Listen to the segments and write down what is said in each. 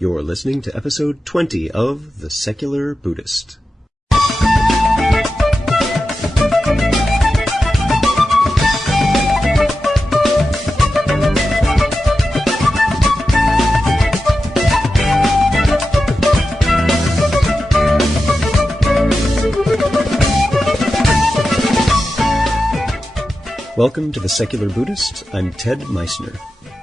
You're listening to episode 20 of The Secular Buddhist. Welcome to The Secular Buddhist. I'm Ted Meissner.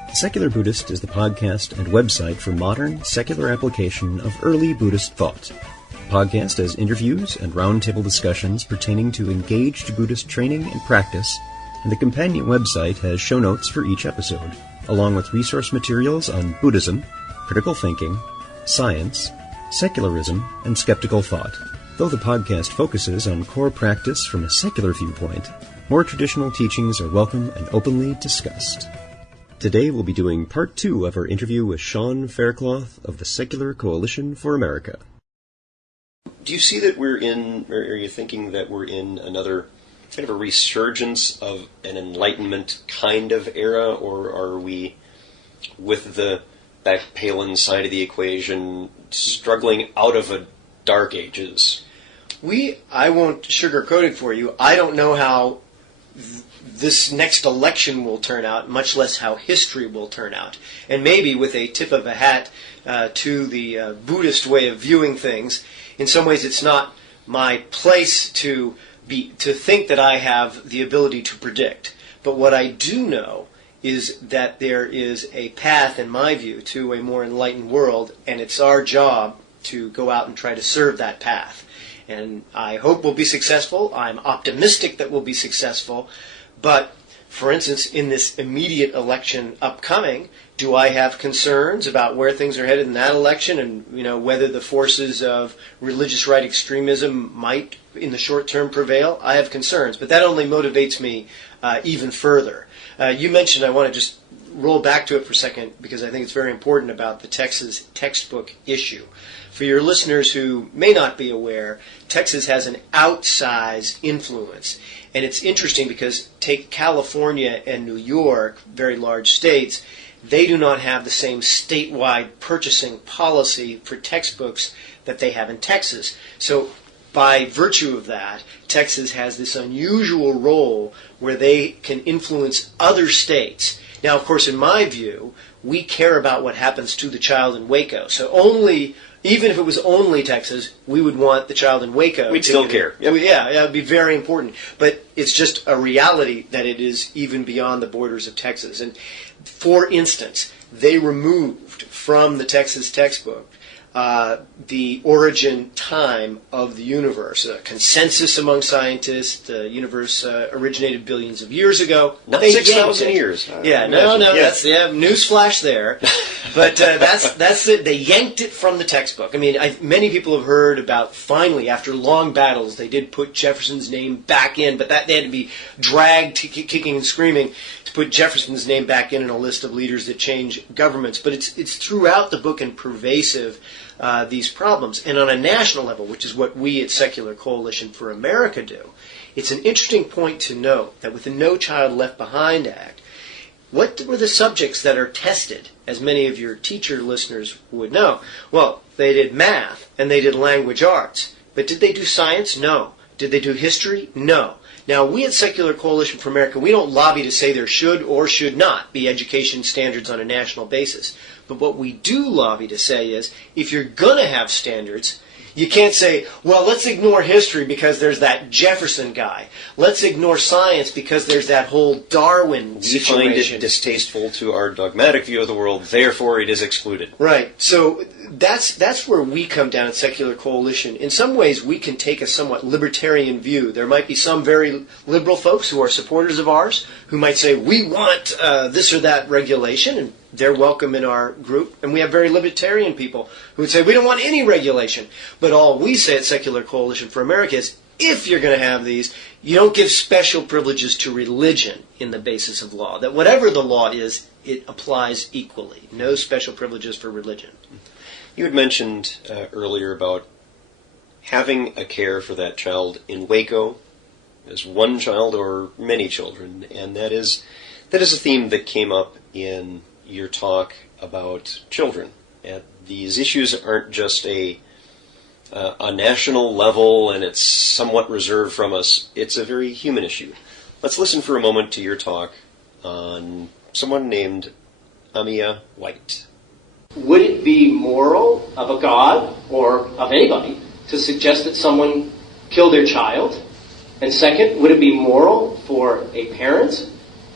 The Secular Buddhist is the podcast and website for modern, secular application of early Buddhist thought. The podcast has interviews and roundtable discussions pertaining to engaged Buddhist training and practice, and the companion website has show notes for each episode, along with resource materials on Buddhism, critical thinking, science, secularism, and skeptical thought. Though the podcast focuses on core practice from a secular viewpoint, more traditional teachings are welcome and openly discussed. Today we'll be doing part 2 of our interview with Sean Faircloth of the Secular Coalition for America. Do you see that we're in, or are you thinking that we're in another kind of a resurgence of an Enlightenment kind of era, or are we, with the Palin side of the equation, struggling out of a dark ages? I won't sugarcoat it for you. I don't know how this next election will turn out, much less how history will turn out. And maybe with a tip of a hat to the Buddhist way of viewing things, in some ways it's not my place to think that I have the ability to predict. But what I do know is that there is a path, in my view, to a more enlightened world, and it's our job to go out and try to serve that path. And I hope we'll be successful. I'm optimistic that we'll be successful. But, for instance, in this immediate election upcoming, do I have concerns about where things are headed in that election and, whether the forces of religious right extremism might, in the short term, prevail? I have concerns, but that only motivates me even further. You mentioned, I want to just roll back to it for a second because I think it's very important about the Texas textbook issue. For your listeners who may not be aware, Texas has an outsized influence. And it's interesting because take California and New York, very large states, they do not have the same statewide purchasing policy for textbooks that they have in Texas. So by virtue of that, Texas has this unusual role where they can influence other states. Now, of course, in my view, we care about what happens to the child in Waco. So even if it was only Texas, we would want the child in Waco. We'd still care. Yep. Yeah, it would be very important. But it's just a reality that it is even beyond the borders of Texas. And for instance, they removed from the Texas textbook the origin time of the universe. A consensus among scientists, the universe originated billions of years ago. Not 6,000 years. That's newsflash there. But that's it. They yanked it from the textbook. I mean, many people have heard about, finally, after long battles, they did put Jefferson's name back in, but they had to be dragged kicking and screaming to put Jefferson's name back in a list of leaders that change governments. But it's throughout the book and pervasive, these problems. And on a national level, which is what we at Secular Coalition for America do, it's an interesting point to note that with the No Child Left Behind Act, what were the subjects that are tested, as many of your teacher listeners would know? Well, they did math and they did language arts. But did they do science? No. Did they do history? No. Now, we at Secular Coalition for America, we don't lobby to say there should or should not be education standards on a national basis. But what we do lobby to say is, if you're going to have standards, you can't say, well, let's ignore history because there's that Jefferson guy. Let's ignore science because there's that whole Darwin situation. We find it distasteful to our dogmatic view of the world, therefore it is excluded. Right. So that's where we come down at Secular Coalition. In some ways, we can take a somewhat libertarian view. There might be some very liberal folks who are supporters of ours who might say, we want this or that regulation, and they're welcome in our group. And we have very libertarian people who would say, we don't want any regulation. But all we say at Secular Coalition for America is, if you're going to have these, you don't give special privileges to religion in the basis of law. That whatever the law is, it applies equally. No special privileges for religion. You had mentioned earlier about having a care for that child in Waco as one child or many children, and that is a theme that came up in your talk about children these issues aren't just a national level and it's somewhat reserved from us. It's a very human issue. Let's listen for a moment to your talk on someone named Amia White. Would it be moral of a god or of anybody to suggest that someone kill their child? And second, would it be moral for a parent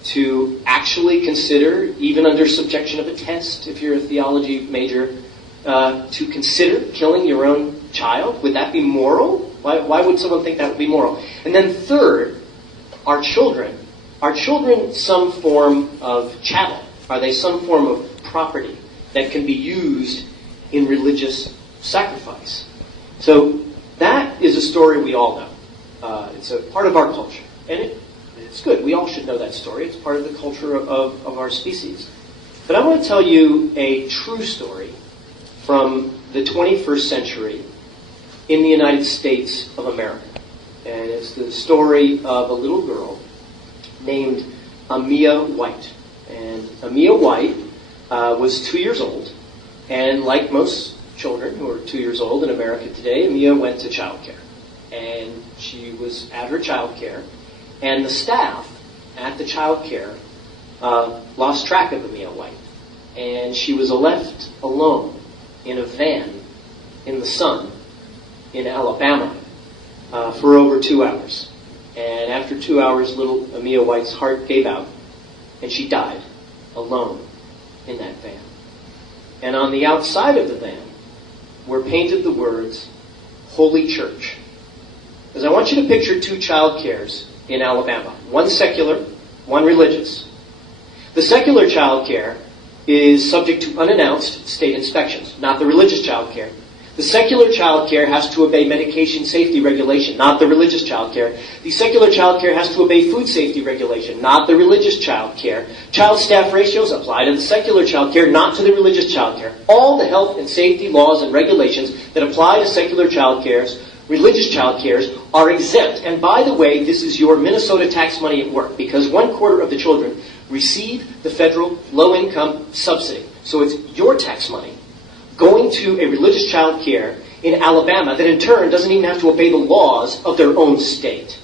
to actually consider, even under subjection of a test, if you're a theology major, to consider killing your own child? Would that be moral? Why would someone think that would be moral? And then third, are children some form of chattel? Are they some form of property that can be used in religious sacrifice? So that is a story we all know. It's a part of our culture. And it's good. We all should know that story. It's part of the culture of our species. But I want to tell you a true story from the 21st century in the United States of America. And it's the story of a little girl named Amia White. And Amia White was 2 years old. And like most children who are 2 years old in America today, Amia went to childcare. And she was at her childcare. And the staff at the childcare lost track of Amia White. And she was left alone in a van in the sun in Alabama for over 2 hours. And after 2 hours, little Amia White's heart gave out, and she died alone in that van. And on the outside of the van were painted the words, Holy Church. Because I want you to picture two child cares in Alabama. One secular, one religious. The secular child care is subject to unannounced state inspections, not the religious child care. The secular child care has to obey medication safety regulation, not the religious child care. The secular child care has to obey food safety regulation, not the religious child care. Child staff ratios apply to the secular child care, not to the religious child care. All the health and safety laws and regulations that apply to secular child cares, religious child cares, are exempt. And by the way, this is your Minnesota tax money at work, because 1/4 of the children receive the federal low-income subsidy. So it's your tax money going to a religious child care in Alabama that in turn doesn't even have to obey the laws of their own state.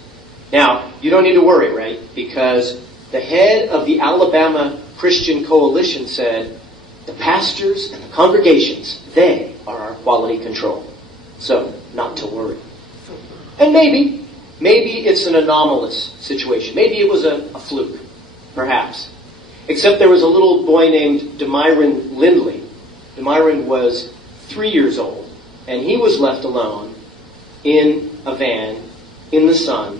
Now, you don't need to worry, right? Because the head of the Alabama Christian Coalition said, the pastors and the congregations, they are our quality control. So, not to worry. And maybe it's an anomalous situation. Maybe it was a fluke, perhaps. Except there was a little boy named Demyron Lindley. Demyron was 3 years old, and he was left alone in a van in the sun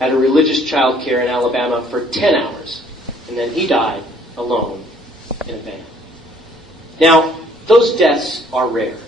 at a religious child care in Alabama for 10 hours. And then he died alone in a van. Now, those deaths are rare.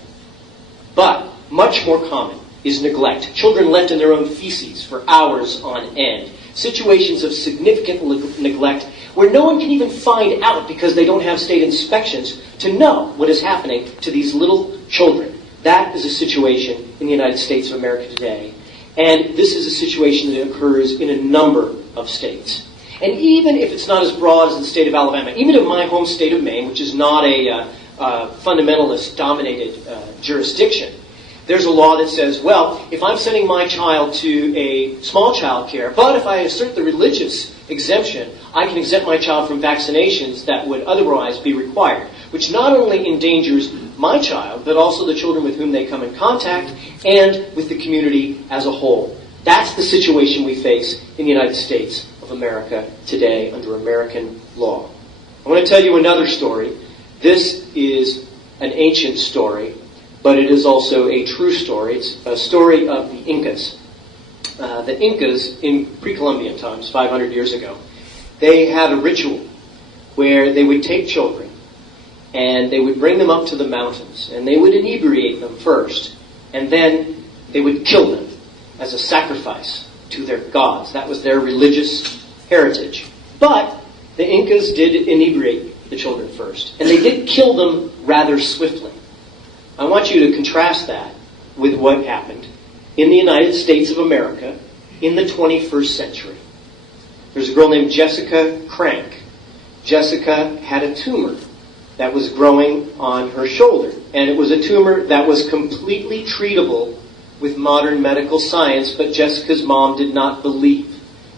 But much more common is neglect. Children left in their own feces for hours on end. Situations of significant neglect where no one can even find out because they don't have state inspections to know what is happening to these little children. That is a situation in the United States of America today. And this is a situation that occurs in a number of states. And even if it's not as broad as the state of Alabama, even in my home state of Maine, which is not a fundamentalist-dominated jurisdiction, there's a law that says, well, if I'm sending my child to a small child care, but if I assert the religious exemption, I can exempt my child from vaccinations that would otherwise be required, which not only endangers my child, but also the children with whom they come in contact and with the community as a whole. That's the situation we face in the United States of America today under American law. I want to tell you another story. This is an ancient story, but it is also a true story. It's a story of the Incas. The Incas, in pre-Columbian times, 500 years ago, they had a ritual where they would take children and they would bring them up to the mountains and they would inebriate them first, and then they would kill them as a sacrifice to their gods. That was their religious heritage. But the Incas did inebriate the children first, and they did kill them rather swiftly. I want you to contrast that with what happened in the United States of America in the 21st century. There's a girl named Jessica Crank. Jessica had a tumor that was growing on her shoulder. And it was a tumor that was completely treatable with modern medical science, but Jessica's mom did not believe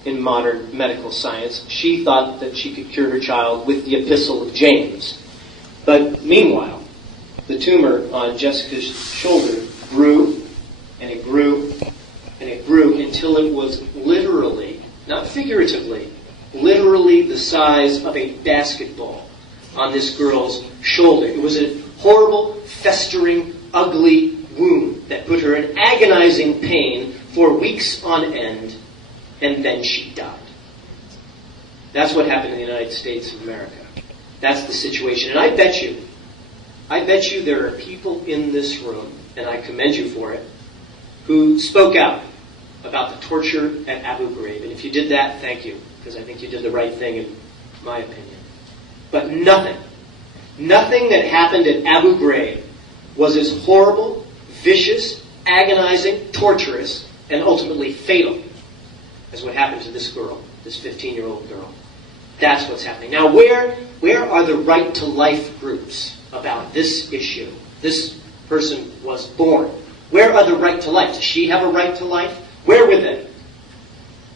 in modern medical science. She thought that she could cure her child with the Epistle of James. But meanwhile, the tumor on Jessica's shoulder grew, and it grew, and it grew until it was literally, not figuratively, literally the size of a basketball on this girl's shoulder. It was a horrible, festering, ugly wound that put her in agonizing pain for weeks on end, and then she died. That's what happened in the United States of America. That's the situation. And I bet you there are people in this room, and I commend you for it, who spoke out about the torture at Abu Ghraib. And if you did that, thank you, because I think you did the right thing in my opinion. But nothing that happened at Abu Ghraib was as horrible, vicious, agonizing, torturous, and ultimately fatal as what happened to this girl, this 15-year-old girl. That's what's happening. Now, where are the right to life groups about this issue? This person was born. Where are the right to life? Does she have a right to life? Where were they?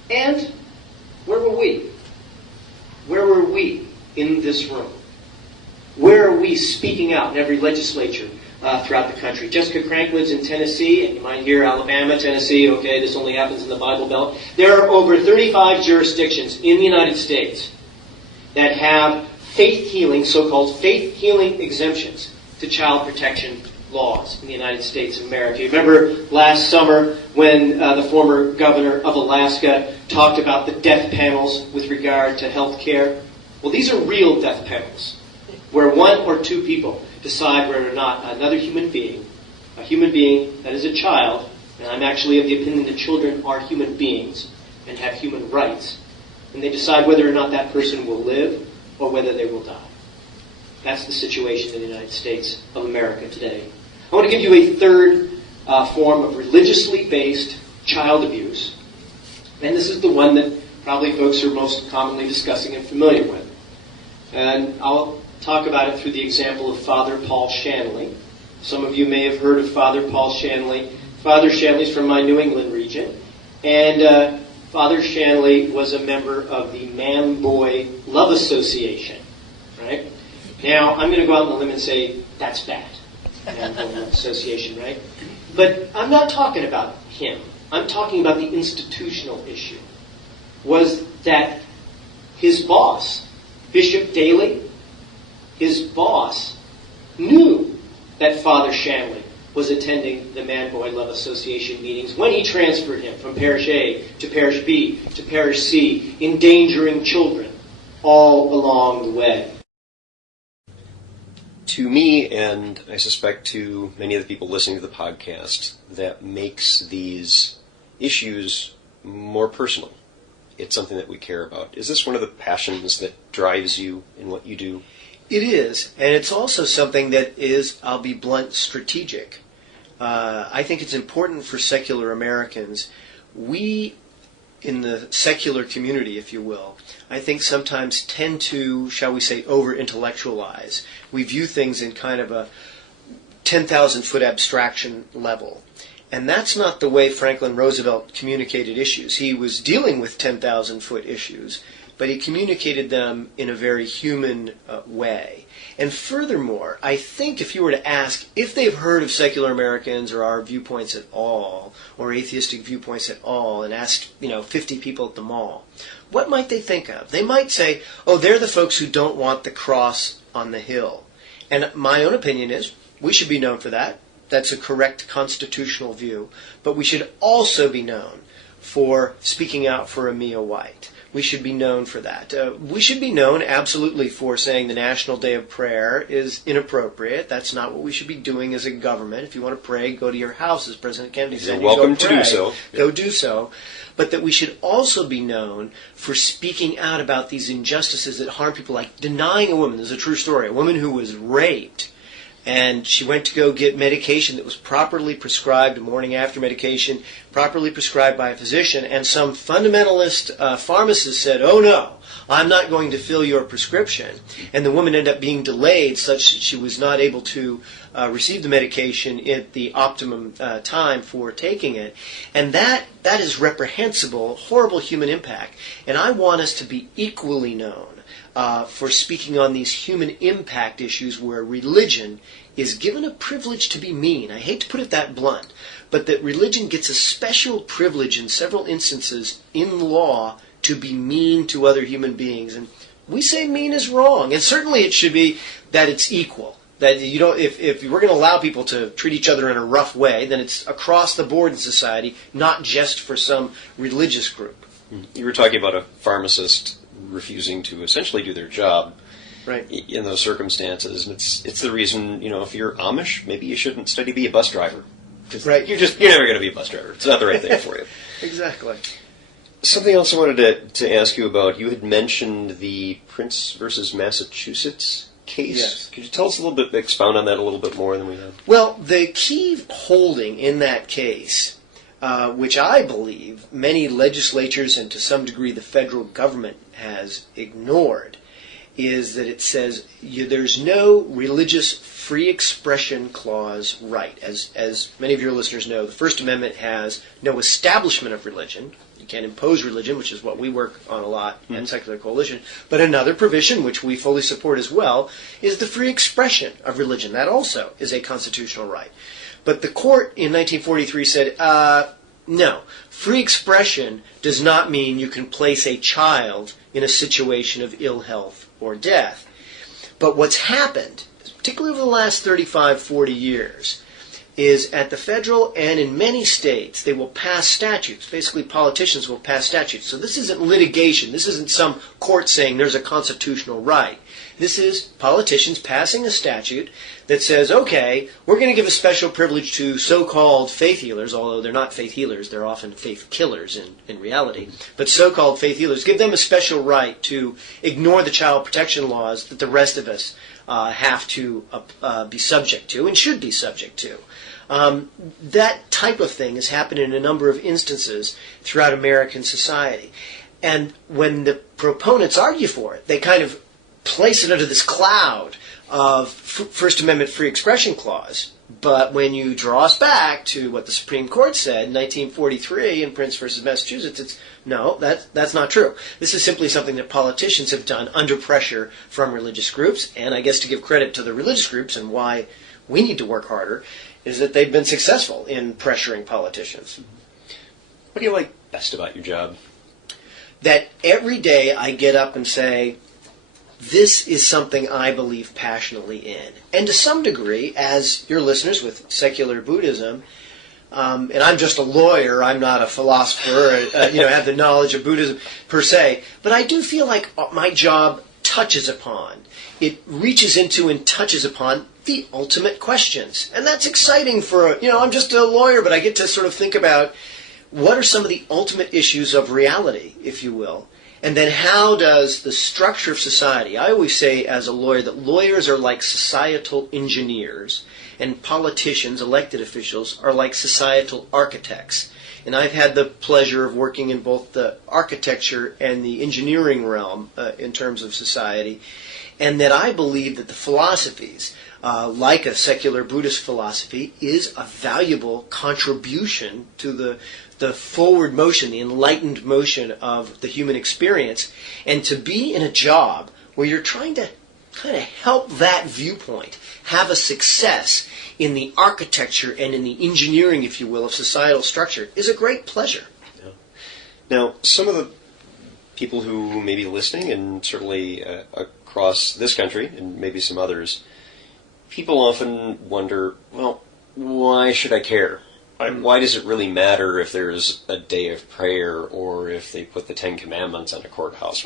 And where were we? Where were we in this room? Where are we speaking out in every legislature throughout the country? Jessica Crank lives in Tennessee, and you might hear Alabama, Tennessee, okay, this only happens in the Bible Belt. There are over 35 jurisdictions in the United States that have faith healing, so-called faith healing exemptions to child protection laws in the United States of America. You remember last summer when the former governor of Alaska talked about the death panels with regard to health care? Well, these are real death panels, where one or two people decide whether or not another human being, a human being that is a child, and I'm actually of the opinion that children are human beings and have human rights, and they decide whether or not that person will live or whether they will die. That's the situation in the United States of America today. I want to give you a third form of religiously based child abuse, and this is the one that probably folks are most commonly discussing and familiar with. And I'll talk about it through the example of Father Paul Shanley. Some of you may have heard of Father Paul Shanley. Father Shanley's from my New England region, and Father Shanley was a member of the Man-Boy Love Association. Right? Now, I'm going to go out on a limb and say that's bad. Man-Boy Love Association, right? But I'm not talking about him. I'm talking about the institutional issue. Was that his boss, Bishop Daley, his boss knew that Father Shanley was attending the Man-Boy Love Association meetings when he transferred him from Parish A to Parish B to Parish C, endangering children all along the way. To me, and I suspect to many of the people listening to the podcast, that makes these issues more personal. It's something that we care about. Is this one of the passions that drives you in what you do? It is, and it's also something that is, I'll be blunt, strategic. I think it's important for secular Americans. We, in the secular community, if you will, I think sometimes tend to, shall we say, over-intellectualize. We view things in kind of a 10,000-foot abstraction level. And that's not the way Franklin Roosevelt communicated issues. He was dealing with 10,000-foot issues, but he communicated them in a very human way. And furthermore, I think if you were to ask if they've heard of secular Americans or our viewpoints at all, or atheistic viewpoints at all, and asked, 50 people at the mall, what might they think of? They might say, oh, they're the folks who don't want the cross on the hill. And my own opinion is we should be known for that. That's a correct constitutional view. But we should also be known for speaking out for Amia White. We should be known for that. We should be known absolutely for saying the National Day of Prayer is inappropriate. That's not what we should be doing as a government. If you want to pray, go to your house, as President Kennedy said. You're welcome to do so. Go do so. But that we should also be known for speaking out about these injustices that harm people, like denying a woman. There's a true story. A woman who was raped And she went to go get medication that was properly prescribed, morning after medication, properly prescribed by a physician. And some fundamentalist pharmacist said, "Oh no, I'm not going to fill your prescription." And the woman ended up being delayed such that she was not able to receive the medication at the optimum time for taking it. And that is reprehensible, horrible human impact. And I want us to be equally known for speaking on these human impact issues where religion is given a privilege to be mean. I hate to put it that blunt, but that religion gets a special privilege in several instances in law to be mean to other human beings. And we say mean is wrong. And certainly it should be that it's equal. That you don't, if we're going to allow people to treat each other in a rough way, then it's across the board in society, not just for some religious group. You were talking about a pharmacist refusing to essentially do their job, right, in those circumstances, and it's the reason, if you're Amish, maybe you shouldn't study to be a bus driver. Right, you're never going to be a bus driver. It's not the right thing for you. Exactly. Something else I wanted to ask you about. You had mentioned the Prince versus Massachusetts case. Yes. Could you tell us a little bit, expound on that a little bit more than we have? Well, the key holding in that case, which I believe many legislatures and to some degree the federal government has ignored, is that it says there's no religious free expression clause right. As many of your listeners know, the First Amendment has no establishment of religion. You can't impose religion, which is what we work on a lot at Secular Coalition. But another provision, which we fully support as well, is the free expression of religion. That also is a constitutional right. But the court in 1943 said, no, free expression does not mean you can place a child in a situation of ill health or death. But what's happened, particularly over the last 35, 40 years, is at the federal and in many states, they will pass statutes. Basically, politicians will pass statutes. So this isn't litigation. This isn't some court saying there's a constitutional right. This is politicians passing a statute that says, okay, we're going to give a special privilege to so-called faith healers, although they're not faith healers, they're often faith killers in reality, but so-called faith healers, give them a special right to ignore the child protection laws that the rest of us have to be subject to and should be subject to. That type of thing has happened in a number of instances throughout American society. And when the proponents argue for it, they kind of place it under this cloud of First Amendment free expression clause. But when you draw us back to what the Supreme Court said in 1943 in Prince versus Massachusetts, it's no, that's not true. This is simply something that politicians have done under pressure from religious groups. And I guess to give credit to the religious groups and why we need to work harder is that they've been successful in pressuring politicians. What do you like best about your job? That every day I get up and say, this is something I believe passionately in. And to some degree, as your listeners with secular Buddhism, and I'm just a lawyer, I'm not a philosopher, have the knowledge of Buddhism per se, but I do feel like my job touches upon, it reaches into and touches upon the ultimate questions. And that's exciting for, I'm just a lawyer, but I get to sort of think about what are some of the ultimate issues of reality, if you will. And then how does the structure of society, I always say as a lawyer that lawyers are like societal engineers and politicians, elected officials, are like societal architects. And I've had the pleasure of working in both the architecture and the engineering realm in terms of society. And that I believe that the philosophies, like a secular Buddhist philosophy, is a valuable contribution to the forward motion, the enlightened motion of the human experience, and to be in a job where you're trying to kind of help that viewpoint have a success in the architecture and in the engineering, if you will, of societal structure is a great pleasure. Yeah. Now, some of the people who may be listening, and certainly across this country, and maybe some others, people often wonder, well, why should I care? Why does it really matter if there's a day of prayer or if they put the Ten Commandments on a courthouse?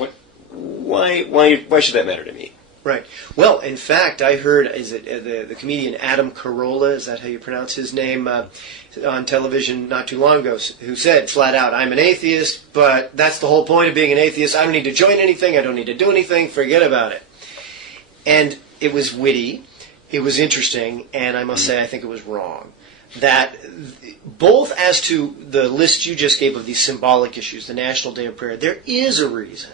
Why should that matter to me? Right. Well, in fact, I heard the comedian Adam Carolla, is that how you pronounce his name, on television not too long ago, who said flat out, I'm an atheist, but that's the whole point of being an atheist. I don't need to join anything. I don't need to do anything. Forget about it. And it was witty. it was interesting, and I must say I think it was wrong. That both as to the list you just gave of these symbolic issues, the National Day of Prayer, there is a reason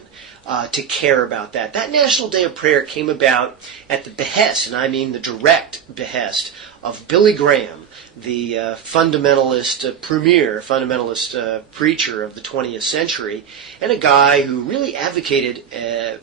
to care about that. That National Day of Prayer came about at the behest, and I mean the direct behest, of Billy Graham, the premier fundamentalist preacher of the 20th century, and a guy who really advocated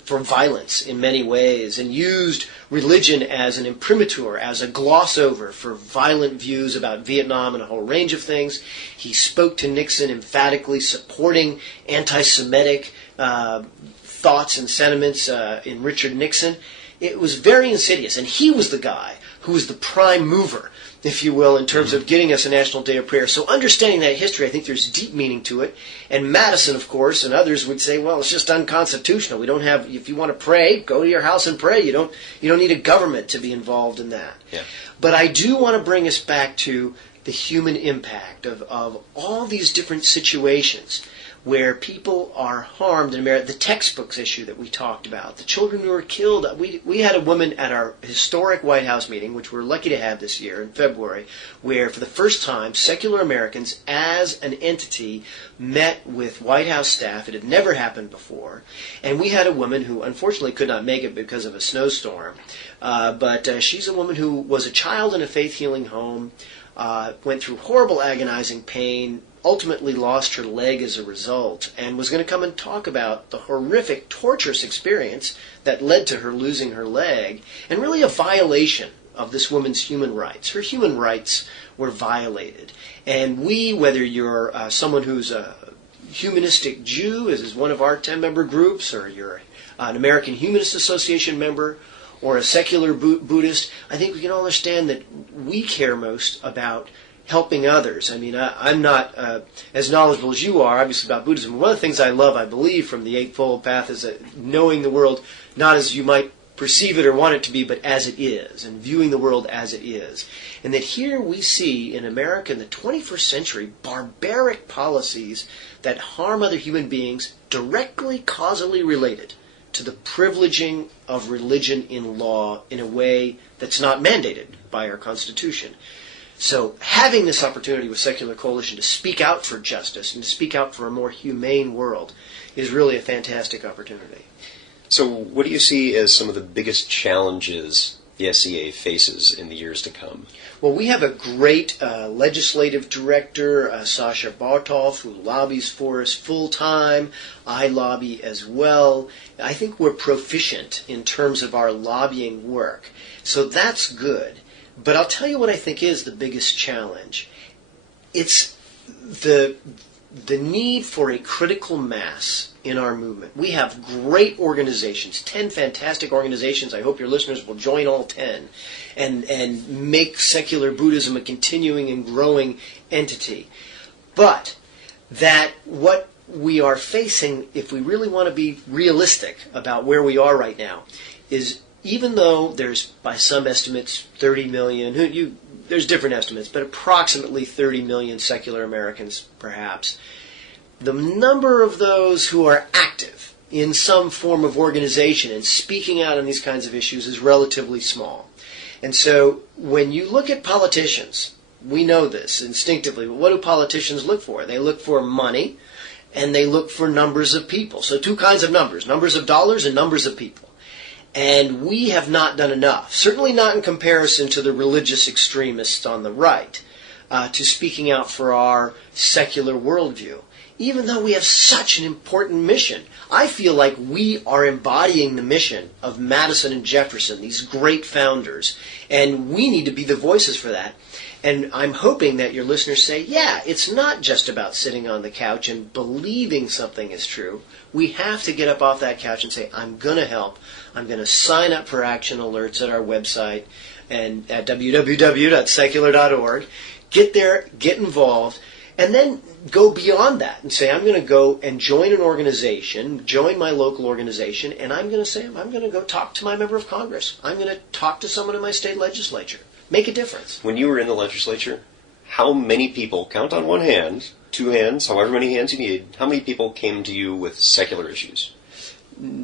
for violence in many ways and used religion as an imprimatur, as a gloss over for violent views about Vietnam and a whole range of things. He spoke to Nixon emphatically supporting anti-Semitic thoughts and sentiments in Richard Nixon. It was very insidious, and he was the guy who was the prime mover, if you will, in terms of getting us a National Day of Prayer. So understanding that history, I think there's deep meaning to it. And Madison, of course, and others would say, well, it's just unconstitutional. We don't have, if you want to pray, go to your house and pray. You don't need a government to be involved in that. Yeah. But I do want to bring us back to the human impact of all these different situations where people are harmed in America. The textbooks issue that we talked about, the children who were killed. We had a woman at our historic White House meeting, which we're lucky to have this year in February, where for the first time secular Americans as an entity met with White House staff. It had never happened before. And we had a woman who unfortunately could not make it because of a snowstorm. But she's a woman who was a child in a faith-healing home, went through horrible agonizing pain, ultimately lost her leg as a result, and was going to come and talk about the horrific, torturous experience that led to her losing her leg, and really a violation of this woman's human rights. Her human rights were violated. And we, whether you're someone who's a humanistic Jew, as is one of our 10-member groups, or you're an American Humanist Association member, or a secular Buddhist, I think we can all understand that we care most about helping others. I mean, I'm not as knowledgeable as you are, obviously, about Buddhism. One of the things I love, I believe, from the Eightfold Path is that knowing the world not as you might perceive it or want it to be, but as it is, and viewing the world as it is. And that here we see in America in the 21st century barbaric policies that harm other human beings directly causally related to the privileging of religion in law in a way that's not mandated by our Constitution. So having this opportunity with Secular Coalition to speak out for justice and to speak out for a more humane world is really a fantastic opportunity. So what do you see as some of the biggest challenges the SCA faces in the years to come? Well, we have a great legislative director, Sasha Bartolf, who lobbies for us full-time. I lobby as well. I think we're proficient in terms of our lobbying work. So that's good. But I'll tell you what I think is the biggest challenge. It's the need for a critical mass in our movement. We have great organizations, 10 fantastic organizations. I hope your listeners will join all 10 and make secular Buddhism a continuing and growing entity. But that what we are facing, if we really want to be realistic about where we are right now, is even though there's, by some estimates, 30 million, there's different estimates, but approximately 30 million secular Americans, perhaps, the number of those who are active in some form of organization and speaking out on these kinds of issues is relatively small. And so when you look at politicians, we know this instinctively, but what do politicians look for? They look for money, and they look for numbers of people. So two kinds of numbers of dollars and numbers of people. And we have not done enough, certainly not in comparison to the religious extremists on the right, to speaking out for our secular worldview. Even though we have such an important mission, I feel like we are embodying the mission of Madison and Jefferson, these great founders, and we need to be the voices for that. And I'm hoping that your listeners say, yeah, it's not just about sitting on the couch and believing something is true. We have to get up off that couch and say, I'm going to help. I'm going to sign up for action alerts at our website and at www.secular.org. Get there, get involved, and then go beyond that and say, I'm going to go and join an organization, join my local organization, and I'm going to say, I'm going to go talk to my member of Congress. I'm going to talk to someone in my state legislature. Make a difference. When you were in the legislature, how many people, count on one hand, two hands, however many hands you need, how many people came to you with secular issues?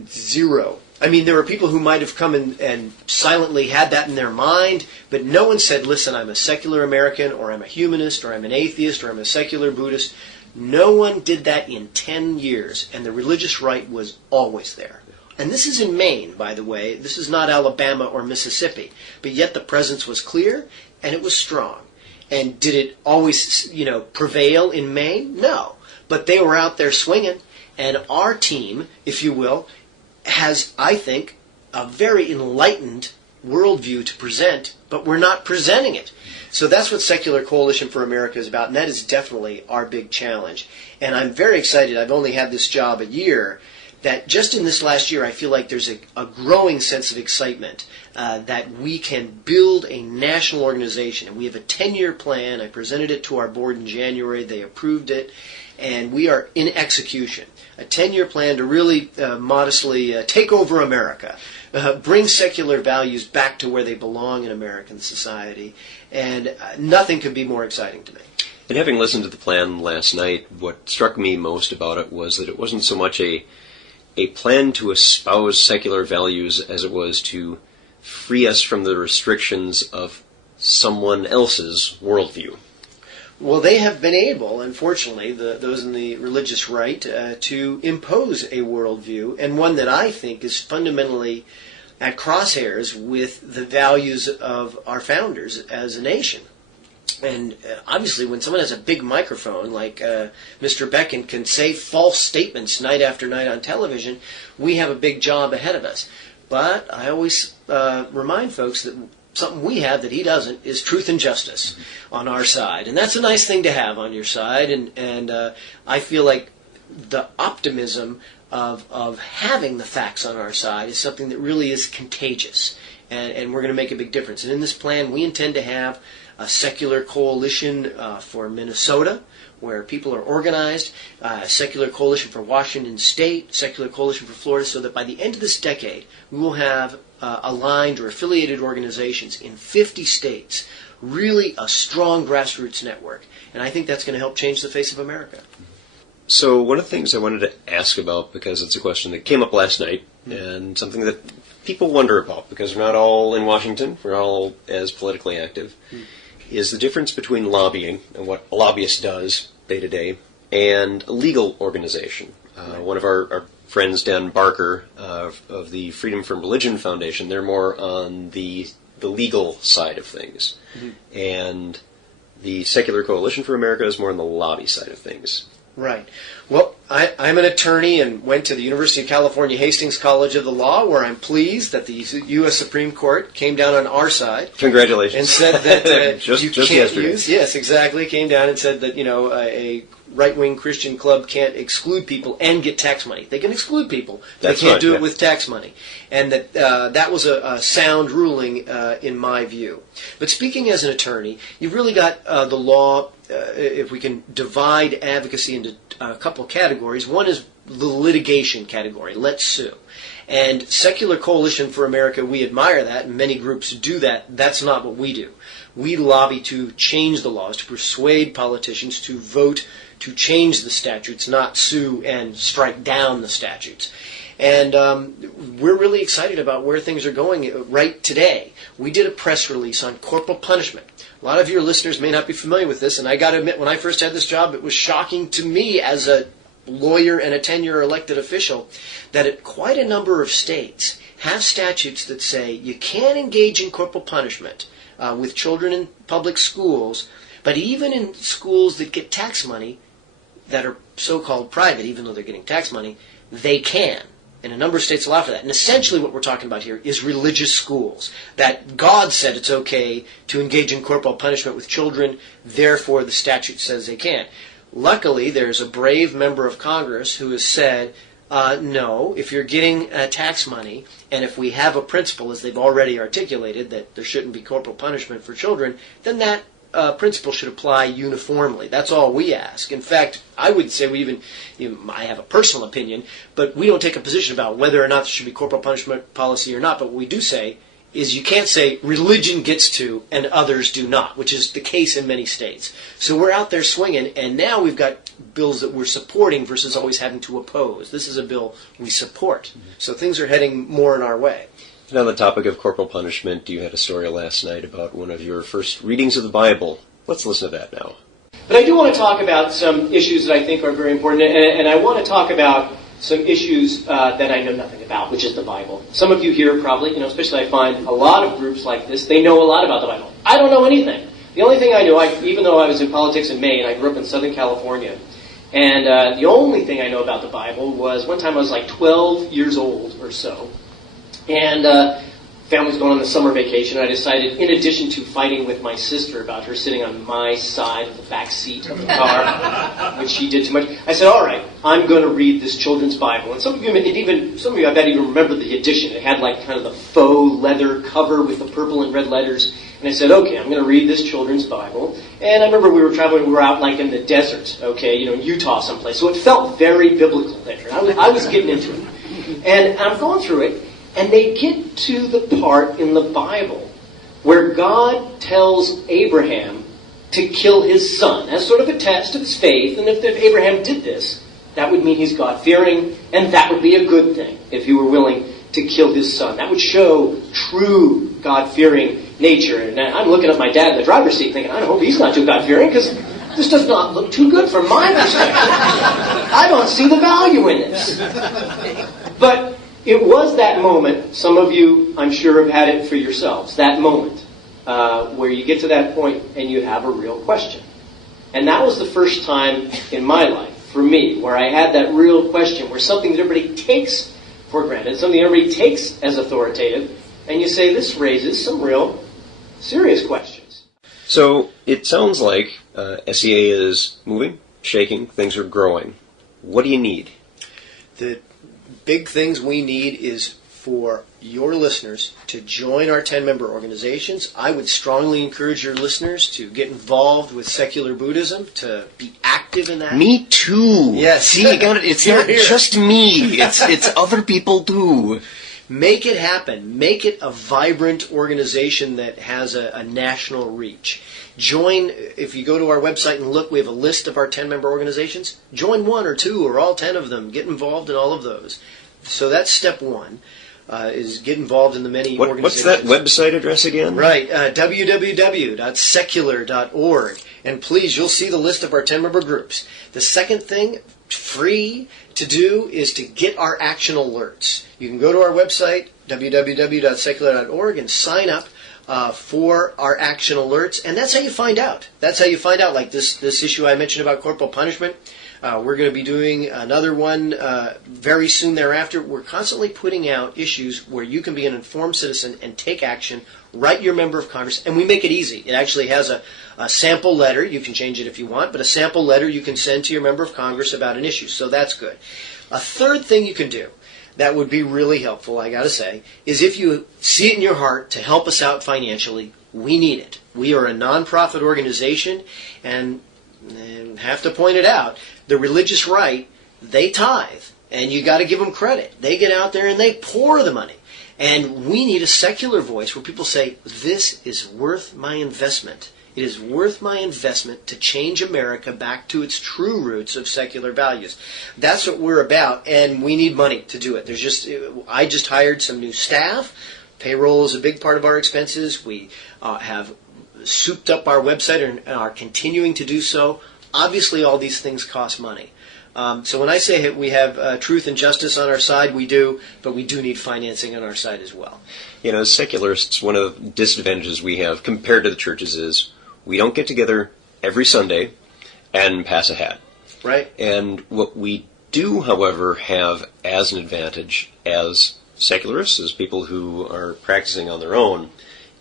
0. I mean, there were people who might have come and silently had that in their mind, but no one said, listen, I'm a secular American, or I'm a humanist, or I'm an atheist, or I'm a secular Buddhist. No one did that in 10 years, and the religious right was always there. And this is in Maine, by the way. This is not Alabama or Mississippi. But yet the presence was clear, and it was strong. And did it always, prevail in Maine? No. But they were out there swinging. And our team, if you will, has, I think, a very enlightened worldview to present, but we're not presenting it. So that's what Secular Coalition for America is about, and that is definitely our big challenge. And I'm very excited. I've only had this job a year, that just in this last year I feel like there's a growing sense of excitement that we can build a national organization. And we have a 10-year plan. I presented it to our board in January. They approved it. And we are in execution. A 10-year plan to really modestly take over America, bring secular values back to where they belong in American society. And nothing could be more exciting to me. And having listened to the plan last night, what struck me most about it was that it wasn't so much a plan to espouse secular values as it was to free us from the restrictions of someone else's worldview. Well, they have been able, unfortunately, those in the religious right, to impose a worldview, and one that I think is fundamentally at crosshairs with the values of our founders as a nation. And obviously, when someone has a big microphone, like Mr. Beck, and can say false statements night after night on television, we have a big job ahead of us. But I always remind folks that something we have that he doesn't is truth and justice on our side. And that's a nice thing to have on your side. And I feel like the optimism of having the facts on our side is something that really is contagious. And we're going to make a big difference. And in this plan, we intend to have a secular coalition for Minnesota, where people are organized, a secular coalition for Washington State, secular coalition for Florida, so that by the end of this decade, we will have aligned or affiliated organizations in 50 states, really a strong grassroots network. And I think that's going to help change the face of America. So one of the things I wanted to ask about, because it's a question that came up last night, and something that people wonder about, because we're not all in Washington, we're all as politically active, is the difference between lobbying and what a lobbyist does day to day and a legal organization. One of our friends, Dan Barker, of the Freedom from Religion Foundation, they're more on the legal side of things. And the Secular Coalition for America is more on the lobby side of things. Right. Well, I'm an attorney and went to the University of California Hastings College of the Law, where I'm pleased that the U.S. Supreme Court came down on our side. Congratulations. And said that just you can't yesterday. use... Yes, exactly. Came down and said that, a right-wing Christian club can't exclude people and get tax money. They can exclude people. They can't do it with tax money. And that was a sound ruling in my view. But speaking as an attorney, you've really got the law... if we can divide advocacy into a couple of categories. One is the litigation category. Let's sue. And Secular Coalition for America, we admire that, and many groups do that. That's not what we do. We lobby to change the laws, to persuade politicians to vote to change the statutes, not sue and strike down the statutes. And we're really excited about where things are going right today. We did a press release on corporal punishment. A lot of your listeners may not be familiar with this, and I got to admit, when I first had this job, it was shocking to me as a lawyer and a 10-year elected official that quite a number of states have statutes that say you can't engage in corporal punishment with children in public schools, but even in schools that get tax money, that are so-called private, even though they're getting tax money, they can. And a number of states allow for that. And essentially what we're talking about here is religious schools. That God said it's okay to engage in corporal punishment with children, therefore the statute says they can. Luckily, there's a brave member of Congress who has said, no, if you're getting tax money, and if we have a principle, as they've already articulated, that there shouldn't be corporal punishment for children, then that principle should apply uniformly. That's all we ask. In fact, I would say we even, I have a personal opinion, but we don't take a position about whether or not there should be corporal punishment policy or not. But what we do say is you can't say religion gets to and others do not, which is the case in many states. So we're out there swinging, and now we've got bills that we're supporting versus always having to oppose. This is a bill we support. So things are heading more in our way. And on the topic of corporal punishment, you had a story last night about one of your first readings of the Bible. Let's listen to that now. But I do want to talk about some issues that I think are very important, and I want to talk about some issues that I know nothing about, which is the Bible. Some of you here probably, especially I find a lot of groups like this, they know a lot about the Bible. I don't know anything. The only thing I know, even though I was in politics in Maine, I grew up in Southern California, and the only thing I know about the Bible was one time I was like 12 years old or so, and family was going on the summer vacation. I decided, in addition to fighting with my sister about her sitting on my side of the back seat of the car, which she did too much, I said, all right, I'm going to read this children's Bible. And some of you, I bet even remember the edition. It had like kind of the faux leather cover with the purple and red letters. And I said, okay, I'm going to read this children's Bible. And I remember we were out like in the desert, in Utah someplace. So it felt very biblical there. I was getting into it. And I'm going through it. And they get to the part in the Bible where God tells Abraham to kill his son as sort of a test of his faith. And if Abraham did this, that would mean he's God-fearing, and that would be a good thing if he were willing to kill his son. That would show true God-fearing nature. And I'm looking at my dad in the driver's seat thinking, I hope he's not too God-fearing, because this does not look too good from my perspective. I don't see the value in this. But it was that moment, some of you, I'm sure, have had it for yourselves, that moment where you get to that point and you have a real question. And that was the first time in my life, for me, where I had that real question, where something that everybody takes for granted, something everybody takes as authoritative, and you say, this raises some real serious questions. So it sounds like SEA is moving, shaking, things are growing. What do you need? The big things we need is for your listeners to join our 10-member organizations. I would strongly encourage your listeners to get involved with secular Buddhism, to be active in that. Me too. Yes. See, you got it. It's not just me. It's other people too. Make it happen. Make it a vibrant organization that has a national reach. Join, if you go to our website and look, we have a list of our 10-member organizations. Join one or two or all 10 of them. Get involved in all of those. So that's step one, is get involved in the many organizations. What's that website address again? Right, www.secular.org. And please, you'll see the list of our 10-member groups. The second thing, free to do, is to get our action alerts. You can go to our website, www.secular.org, and sign up for our action alerts. And that's how you find out. That's how you find out, like this issue I mentioned about corporal punishment. We're going to be doing another one very soon thereafter. We're constantly putting out issues where you can be an informed citizen and take action, write your member of Congress, and we make it easy. It actually has a sample letter. You can change it if you want, but a sample letter you can send to your member of Congress about an issue, so that's good. A third thing you can do that would be really helpful, I got to say, is if you see it in your heart to help us out financially, we need it. We are a nonprofit organization, and have to point it out, the religious right, they tithe, and you got to give them credit. They get out there and they pour the money. And we need a secular voice where people say, this is worth my investment. It is worth my investment to change America back to its true roots of secular values. That's what we're about, and we need money to do it. I just hired some new staff. Payroll is a big part of our expenses. We have souped up our website and are continuing to do so. Obviously, all these things cost money. So when I say we have truth and justice on our side, we do, but we do need financing on our side as well. As secularists, one of the disadvantages we have compared to the churches is we don't get together every Sunday and pass a hat. Right. And what we do, however, have as an advantage as secularists, as people who are practicing on their own,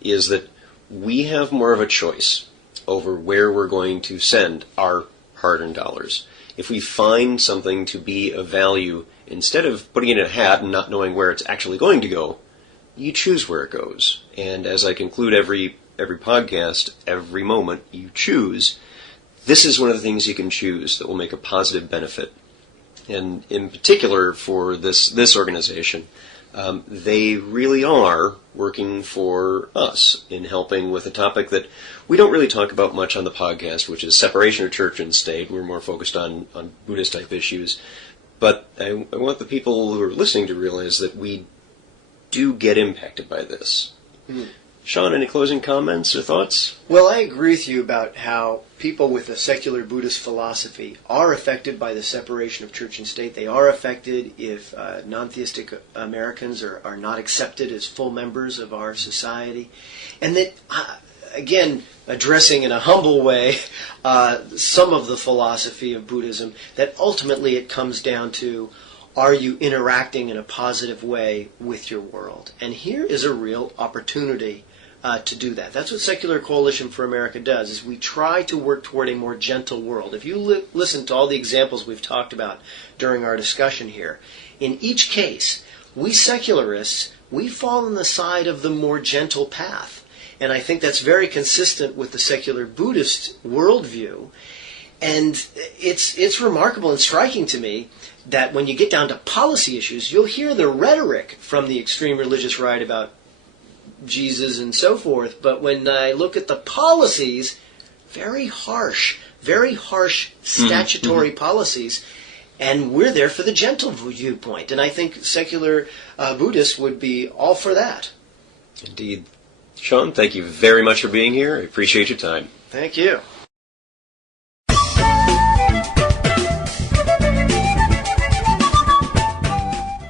is that we have more of a choice over where we're going to send our hard-earned dollars. If we find something to be of value, instead of putting it in a hat and not knowing where it's actually going to go, you choose where it goes. And as I conclude every podcast, every moment you choose, this is one of the things you can choose that will make a positive benefit. And in particular for this organization, They really are working for us in helping with a topic that we don't really talk about much on the podcast, which is separation of church and state. We're more focused on Buddhist-type issues. But I want the people who are listening to realize that we do get impacted by this. Mm-hmm. Sean, any closing comments or thoughts? Well, I agree with you about how people with a secular Buddhist philosophy are affected by the separation of church and state. They are affected if non-theistic Americans are not accepted as full members of our society. And that, again, addressing in a humble way some of the philosophy of Buddhism, that ultimately it comes down to, are you interacting in a positive way with your world? And here is a real opportunity to do that. That's what Secular Coalition for America does, is we try to work toward a more gentle world. If you listen to all the examples we've talked about during our discussion here, in each case, we secularists, we fall on the side of the more gentle path. And I think that's very consistent with the secular Buddhist worldview. And it's remarkable and striking to me that when you get down to policy issues, you'll hear the rhetoric from the extreme religious right about Jesus and so forth, but when I look at the policies, very harsh statutory policies, and we're there for the gentle viewpoint. And I think secular Buddhists would be all for that. Indeed. Sean, thank you very much for being here. I appreciate your time. Thank you.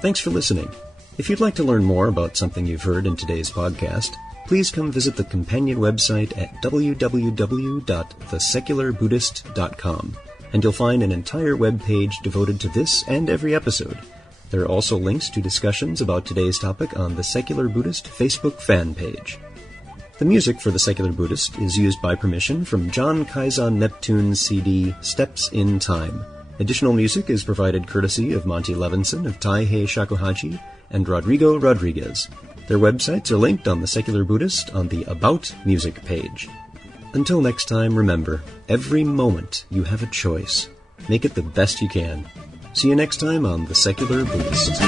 Thanks for listening. If you'd like to learn more about something you've heard in today's podcast, please come visit the companion website at www.thesecularbuddhist.com, and you'll find an entire web page devoted to this and every episode. There are also links to discussions about today's topic on the Secular Buddhist Facebook fan page. The music for the Secular Buddhist is used by permission from John Kaizan Neptune's CD, Steps in Time. Additional music is provided courtesy of Monty Levinson of Taihei Shakuhachi and Rodrigo Rodriguez. Their websites are linked on the Secular Buddhist on the About Music page. Until next time, remember, every moment you have a choice. Make it the best you can. See you next time on the Secular Buddhist.